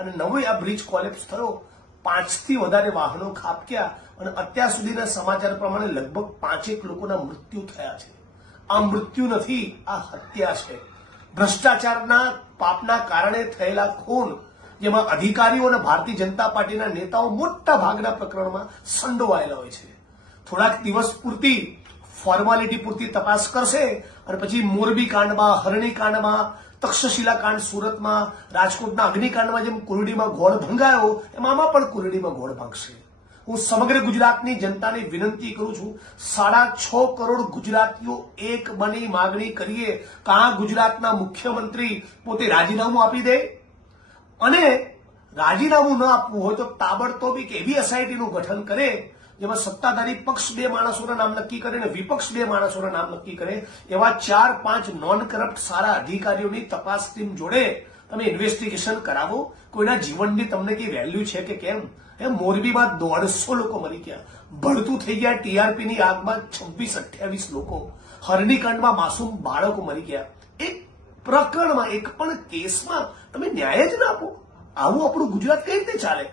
અને નવો આ બ્રિજ કોલેપ્સ થયો, 5 થી વધારે વાહનો ખાબક્યા અને અત્યાર સુધીના સમાચાર પ્રમાણે લગભગ 5 લોકોના મૃત્યુ થયા છે. આ મૃત્યુ નથી, આ હત્યા છે. ભ્રષ્ટાચારના પાપના કારણે થયેલા ખૂન, જેમાં અધિકારીઓ અને ભારતીય જનતા પાર્ટીના નેતાઓ મોટા ભાગના પ્રકરણમાં સંડોવાયેલા હોય છે. થોડાક દિવસ પૂરતી ફોર્માલિટી પૂરતી તપાસ કરશે અને પછી મોરબી કાંડમાં, હરણી કાંડમાં, તક્ષશિલા કાંડ સુરતમાં, રાજકોટના અગ્નિકાંડમાં જેમ કુરડીમાં ગોળ ભંગાયો એમ આમાં પણ કુરડીમાં ગોળ ભાંગશે. હું સમગ્ર ગુજરાતની જનતાને વિનંતી કરું છું, 6.5 કરોડ ગુજરાતીઓ એક બની માગણી કરીએ કે આ ગુજરાતના મુખ્યમંત્રી પોતે રાજીનામું આપી દે, અને રાજીનામું ન આપવું હોય તો તાબડતોબ એક એવી એસઆઈટીનું ગઠન કરે જેમાં સત્તાધારી પક્ષ 2 માણસોના નામ નક્કી કરે અને વિપક્ષ 2 માણસોના નામ નક્કી કરે. એવા 4-5 નોન કરપ્ટ સારા અધિકારીઓની તપાસ ટીમ જોડે તમે ઇન્વેસ્ટિગેશન કરાવો. કોઈના જીવનની તમને કઈ વેલ્યુ છે કે કેમ? મોરબીમાં 150 લોકો મરી ગયા, ભડતું થઈ ગયા ટીઆરપીની આગમાં 26-28 લોકો, હરણીકાંડમાં માસૂમ બાળકો મરી ગયા. એક પ્રકરણમાં, એક પણ કેસમાં તમે ન્યાય જ ના આપો. આવું આપણું ગુજરાત કઈ રીતે ચાલે?